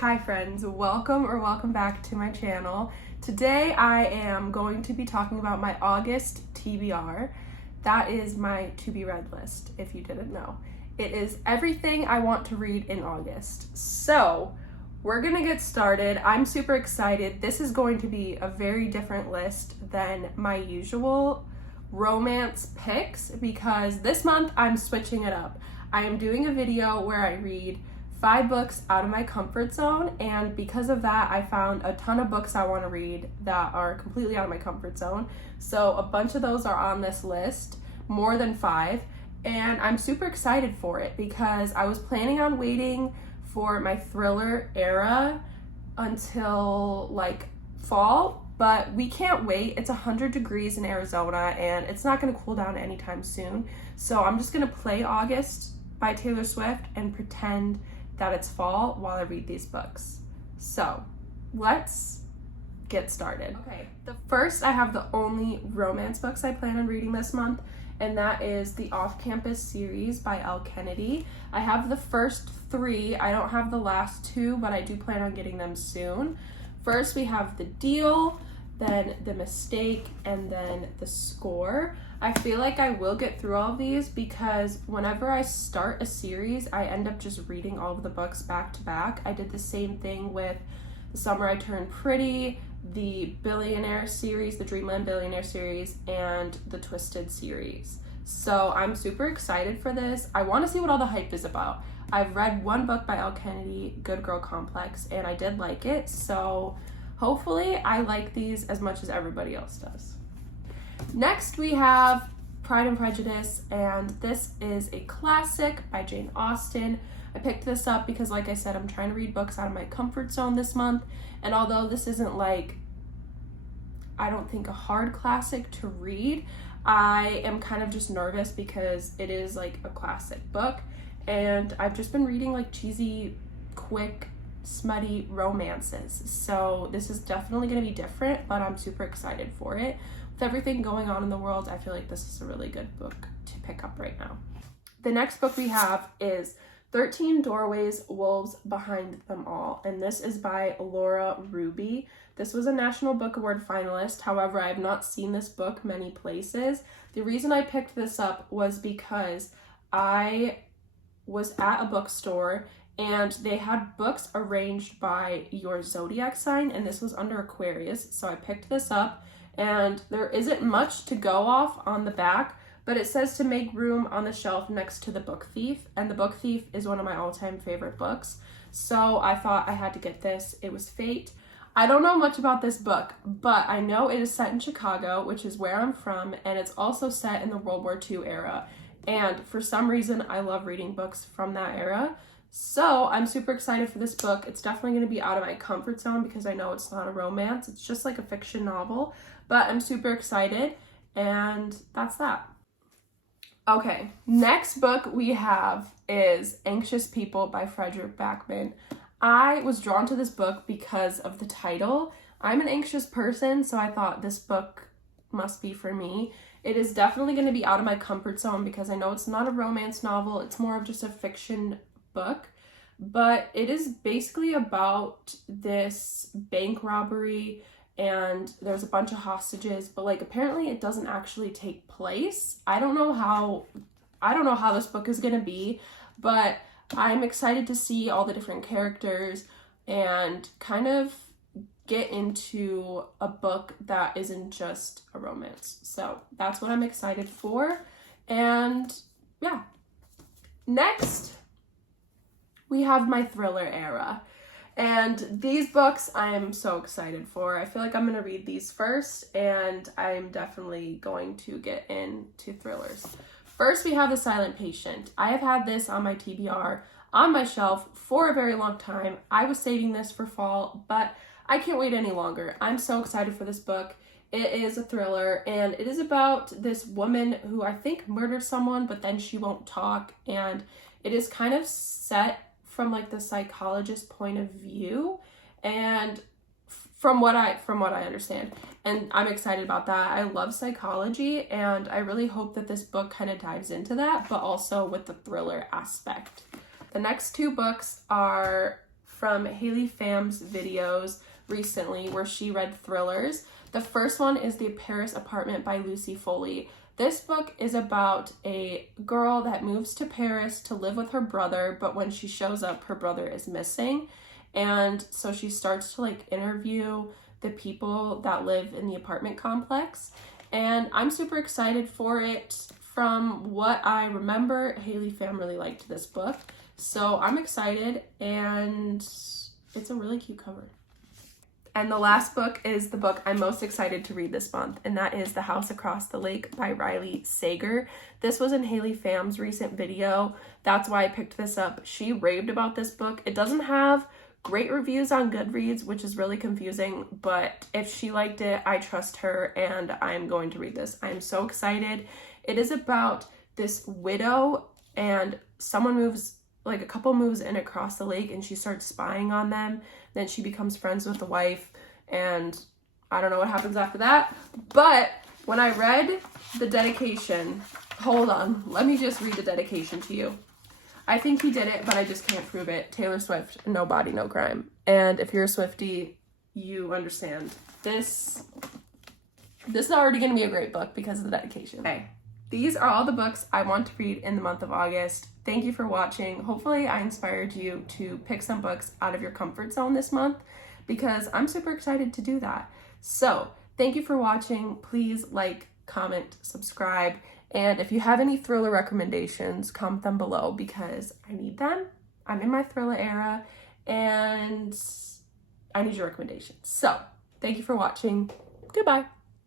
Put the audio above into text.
Hi friends, welcome back to my channel. Today I am going to be talking about my August TBR. That is my to be read list, if you didn't know. It is everything I want to read in August. So we're gonna get started. I'm super excited. This is going to be a very different list than my usual romance picks because this month I'm switching it up. I am doing a video where I read 5 books out of my comfort zone, and because of that I found a ton of books I want to read that are completely out of my comfort zone. So a bunch of those are on this list, more than 5, and I'm super excited for it because I was planning on waiting for my thriller era until like fall, but we can't wait. It's 100 degrees in Arizona and it's not going to cool down anytime soon. So I'm just going to play August by Taylor Swift and pretend that it's fall while I read these books. So let's get started. Okay, first I have the only romance books I plan on reading this month, and that is the Off-Campus series by Elle Kennedy. I have the first 3. I don't have the last 2, but I do plan on getting them soon. First we have The Deal, then The Mistake, and then The Score. I feel like I will get through all of these because whenever I start a series, I end up just reading all of the books back to back. I did the same thing with The Summer I Turned Pretty, the Billionaire series, the Dreamland Billionaire series, and the Twisted series. So I'm super excited for this. I want to see what all the hype is about. I've read one book by Elle Kennedy, Good Girl Complex, and I did like it. So hopefully I like these as much as everybody else does. Next we have Pride and Prejudice, and this is a classic by Jane Austen. I picked this up because, like I said, I'm trying to read books out of my comfort zone this month, and although this isn't like, I don't think a hard classic to read, I am kind of just nervous because it is like a classic book, and I've just been reading like cheesy, quick, smutty romances. So this is definitely going to be different, but I'm super excited for it. With everything going on in the world, I feel like this is a really good book to pick up right now. The next book we have is 13 Doorways, Wolves Behind Them All, and this is by Laura Ruby. This was a National Book Award finalist. However, I have not seen this book many places. The reason I picked this up was because I was at a bookstore and they had books arranged by your zodiac sign, and this was under Aquarius, so I picked this up. And there isn't much to go off on the back, but it says to make room on the shelf next to The Book Thief, and The Book Thief is one of my all-time favorite books. So I thought I had to get this. It was fate. I don't know much about this book, but I know it is set in Chicago, which is where I'm from, and it's also set in the World War II era. And for some reason, I love reading books from that era. So I'm super excited for this book. It's definitely going to be out of my comfort zone because I know it's not a romance. It's just like a fiction novel, but I'm super excited, and that's that. Okay, next book we have is Anxious People by Frederick Backman. I was drawn to this book because of the title. I'm an anxious person, so I thought this book must be for me. It is definitely going to be out of my comfort zone because I know it's not a romance novel. It's more of just a fiction book, but it is basically about this bank robbery and there's a bunch of hostages, but like apparently it doesn't actually take place. I don't know how this book is gonna be, but I'm excited to see all the different characters and kind of get into a book that isn't just a romance. So that's what I'm excited for. And yeah, next we have my thriller era. And these books I am so excited for. I feel like I'm going to read these first, and I'm definitely going to get into thrillers. First, we have The Silent Patient. I have had this on my TBR on my shelf for a very long time. I was saving this for fall, but I can't wait any longer. I'm so excited for this book. It is a thriller, and it is about this woman who I think murdered someone, but then she won't talk, and it is kind of set from like the psychologist point of view, and from what I understand, and I'm excited about that. I love psychology, and I really hope that this book kind of dives into that, but also with the thriller aspect. The next 2 books are from Haley Pham's videos recently where she read thrillers. The first one is The Paris Apartment by Lucy Foley. This book is about a girl that moves to Paris to live with her brother, but when she shows up, her brother is missing. And so she starts to like interview the people that live in the apartment complex. And I'm super excited for it. From what I remember, Haley Pham really liked this book. So I'm excited, and it's a really cute cover. And the last book is the book I'm most excited to read this month, and that is The House Across the Lake by Riley Sager. This was in Haley Pham's recent video. That's why I picked this up. She raved about this book. It doesn't have great reviews on Goodreads, which is really confusing, but if she liked it, I trust her, and I'm going to read this. I'm so excited. It is about this widow, and someone moves, like a couple moves in across the lake, and she starts spying on them. Then she becomes friends with the wife, and I don't know what happens after that. But when I read the dedication, hold on, let me just read the dedication to you. I think he did it, but I just can't prove it. Taylor Swift, No Body, No Crime. And if you're a Swiftie, you understand. This is already going to be a great book because of the dedication. Okay. These are all the books I want to read in the month of August. Thank you for watching. Hopefully I inspired you to pick some books out of your comfort zone this month, because I'm super excited to do that. So thank you for watching. Please like, comment, subscribe. And if you have any thriller recommendations, comment them below because I need them. I'm in my thriller era and I need your recommendations. So thank you for watching. Goodbye.